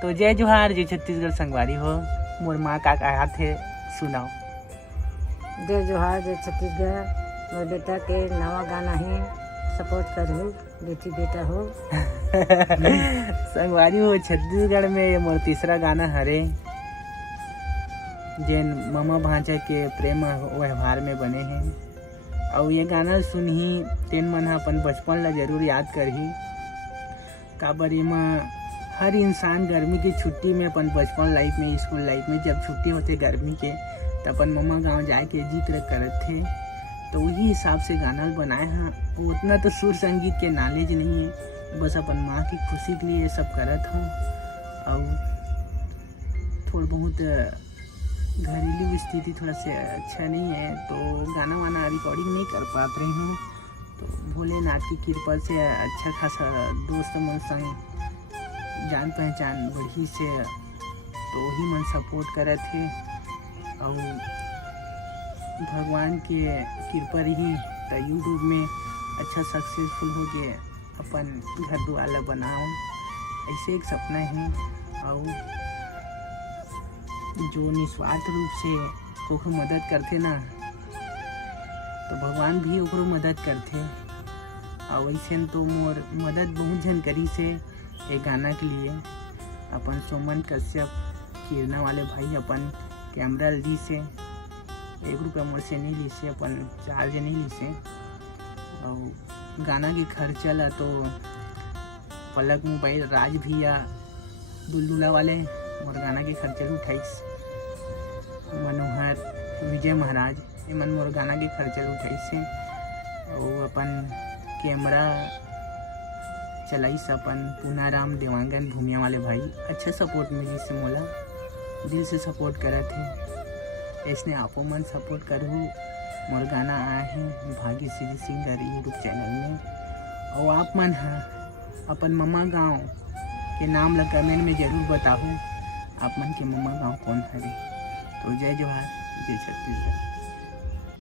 तो जय जोहार जय छत्तीसगढ़ संगवारी हो। मोर माँ का कहा थे सुनाओ। जय जोहार जय छत्तीसगढ़। मोर बेटा के नवा गाना है, सपोर्ट करो बेटी बेटा हो। संगवारी हो छत्तीसगढ़ में ये मोर तीसरा गाना हरे, जेन ममा भांजा के प्रेम व्यवहार में बने हैं। और ये गाना सुनही तेन मन अपन बचपन ला जरूर याद करही। काबर एमा हर इंसान गर्मी की छुट्टी में अपन बचपन लाइफ में स्कूल लाइफ में जब छुट्टी होते गर्मी के तो अपन ममा गांव जाए के जिक्र करत थे, तो वही हिसाब से गाना बनाए हैं। उतना तो सुर संगीत के नॉलेज नहीं है, बस अपन माँ की खुशी के लिए ये सब करत हूँ। और थोड़ा बहुत घरेलू स्थिति थोड़ा से अच्छा नहीं है, तो गाना वाना रिकॉर्डिंग नहीं कर पाते रही हूँ। तो भोलेनाथ की कृपा से अच्छा खासा दोस्त मन संग जान पहचान बढ़ी से, तो वही मन सपोर्ट करत थे। और भगवान के कृपा रही तो यूट्यूब में अच्छा सक्सेसफुल हो गए, अपन घर द्वार बनाओ, ऐसे एक सपना है। और जो निस्वार्थ रूप से कोई मदद करते ना, तो भगवान भी ओकरो मदद करते। और वैसे तो मोर मदद बहुत जन करी से एक गाना के लिए। अपन सोमन कश्यप किरना वाले भाई अपन कैमरा ली से 1 रुपया मोर से नहीं ली से, अपन चार्ज नहीं ली से। और गाना के खर्चा ला तो पलक मोबाइल राज भैया दुलदुला वाले मोर गाना के खर्चा उठाईस। मनोहर विजय महाराज ये मन मोर गाना के खर्चा उठाईस से। और अपन कैमरा चलाईस अपन पुनाराम देवांगन भूमिया वाले भाई, अच्छा सपोर्ट मिली से मोला, दिल से सपोर्ट करा थे। इसने आपो मन सपोर्ट करूँ। मोर गाना आया है भाग्यश्री सिंगर यूट्यूब चैनल में। और आप मन अपन ममा गांव के नाम ला कमेंट में जरूर बताओ, आप मन के ममा गांव कौन हरे। तो जय जोहार जय छत्तीसगढ़।